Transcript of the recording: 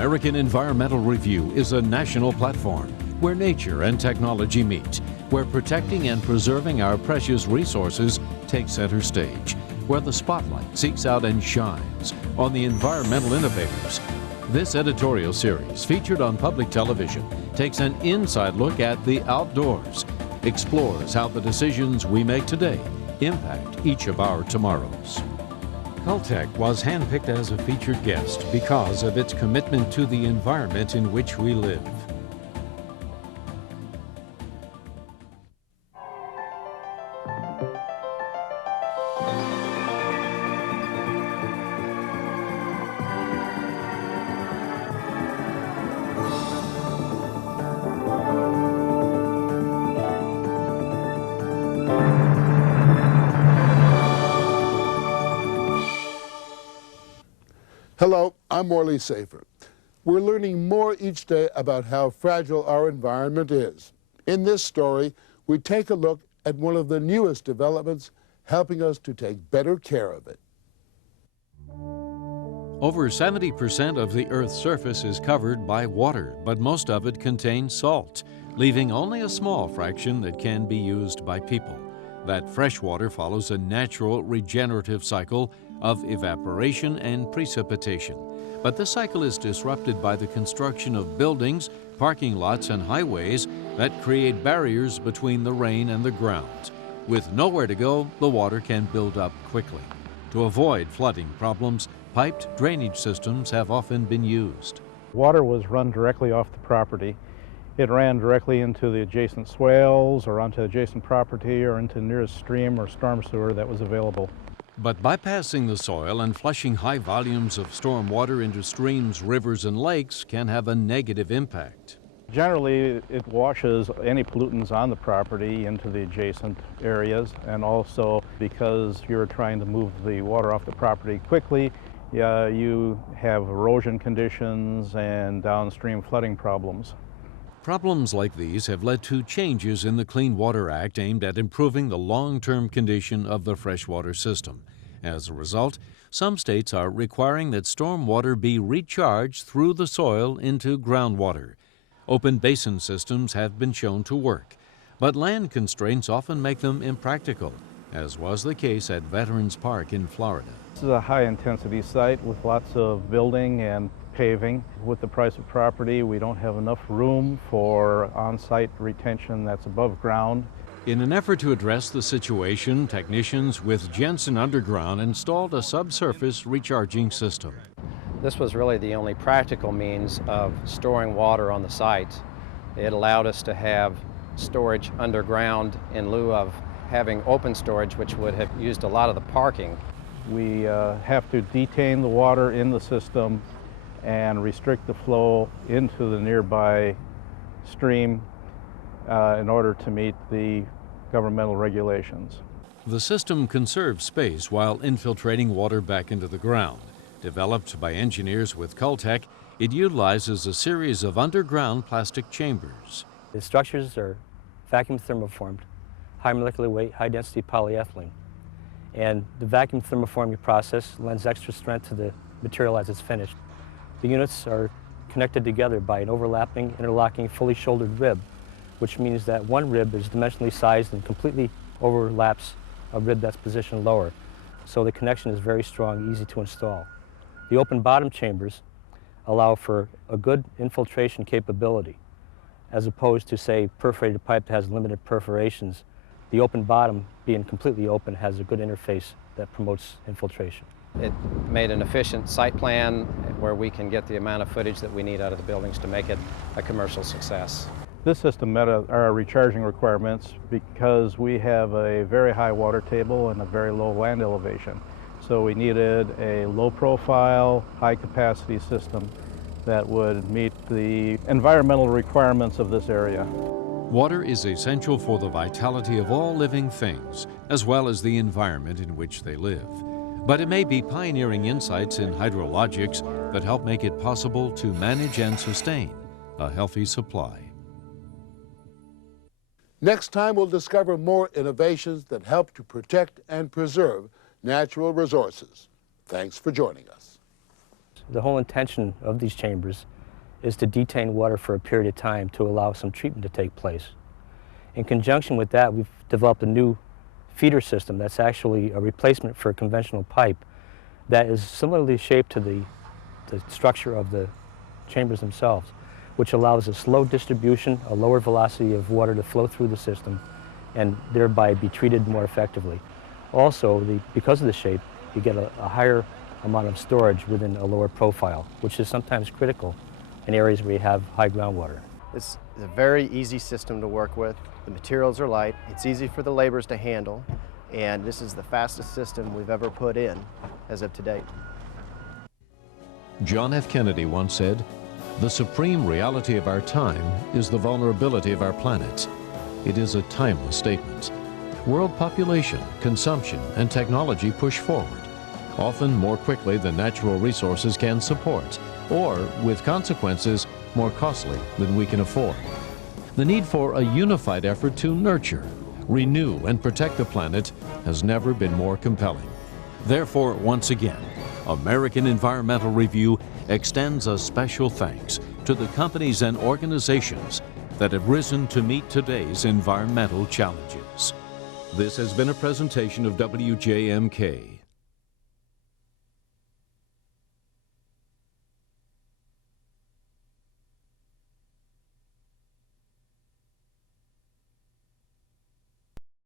American Environmental Review is a national platform where nature and technology meet, where protecting and preserving our precious resources takes center stage, where the spotlight seeks out and shines on the environmental innovators. This editorial series, featured on public television, takes an inside look at the outdoors, explores how the decisions we make today impact each of our tomorrows. CULTEC was handpicked as a featured guest because of its commitment to the environment in which we live. Hello, I'm Morley Safer. We're learning more each day about how fragile our environment is. In this story, we take a look at one of the newest developments helping us to take better care of it. Over 70% of the Earth's surface is covered by water, but most of it contains salt, leaving only a small fraction that can be used by people. That fresh water follows a natural regenerative cycle of evaporation and precipitation. But this cycle is disrupted by the construction of buildings, parking lots, and highways that create barriers between the rain and the ground. With nowhere to go, the water can build up quickly. To avoid flooding problems, piped drainage systems have often been used. Water was run directly off the property. It ran directly into the adjacent swales or onto adjacent property or into the nearest stream or storm sewer that was available. But bypassing the soil and flushing high volumes of storm water into streams, rivers, and lakes can have a negative impact. Generally, it washes any pollutants on the property into the adjacent areas, and also because you're trying to move the water off the property quickly, you have erosion conditions and downstream flooding problems. Problems like these have led to changes in the Clean Water Act aimed at improving the long-term condition of the freshwater system. As a result, some states are requiring that stormwater be recharged through the soil into groundwater. Open basin systems have been shown to work, but land constraints often make them impractical, as was the case at Veterans Park in Florida. This is a high-intensity site with lots of building and paving. With the price of property, we don't have enough room for on-site retention that's above ground. In an effort to address the situation, technicians with Jensen Underground installed a subsurface recharging system. This was really the only practical means of storing water on the site. It allowed us to have storage underground in lieu of having open storage, which would have used a lot of the parking. We have to detain the water in the system and restrict the flow into the nearby stream in order to meet the governmental regulations. The system conserves space while infiltrating water back into the ground. Developed by engineers with CULTEC, it utilizes a series of underground plastic chambers. The structures are vacuum thermoformed, high molecular weight, high density polyethylene. And the vacuum thermoforming process lends extra strength to the material as it's finished. The units are connected together by an overlapping, interlocking, fully shouldered rib, which means that one rib is dimensionally sized and completely overlaps a rib that's positioned lower. So the connection is very strong, easy to install. The open bottom chambers allow for a good infiltration capability, as opposed to, say, perforated pipe that has limited perforations. The open bottom, being completely open, has a good interface that promotes infiltration. It made an efficient site plan where we can get the amount of footage that we need out of the buildings to make it a commercial success. This system met our recharging requirements because we have a very high water table and a very low land elevation. So we needed a low-profile, high-capacity system that would meet the environmental requirements of this area. Water is essential for the vitality of all living things, as well as the environment in which they live. But it may be pioneering insights in hydrologics that help make it possible to manage and sustain a healthy supply. Next time, we'll discover more innovations that help to protect and preserve natural resources. Thanks for joining us. The whole intention of these chambers is to detain water for a period of time to allow some treatment to take place. In conjunction with that, we've developed a new feeder system that's actually a replacement for a conventional pipe that is similarly shaped to the structure of the chambers themselves, which allows a slow distribution, a lower velocity of water to flow through the system and thereby be treated more effectively. Also, because of the shape, you get a higher amount of storage within a lower profile, which is sometimes critical in areas where you have high groundwater. This is a very easy system to work with. The materials are light, it's easy for the laborers to handle, and this is the fastest system we've ever put in as of today. John F. Kennedy once said, "The supreme reality of our time is the vulnerability of our planet." It is a timeless statement. World population, consumption, and technology push forward, often more quickly than natural resources can support, or with consequences more costly than we can afford. The need for a unified effort to nurture, renew, and protect the planet has never been more compelling. Therefore, once again, American Environmental Review extends a special thanks to the companies and organizations that have risen to meet today's environmental challenges. This has been a presentation of WJMK.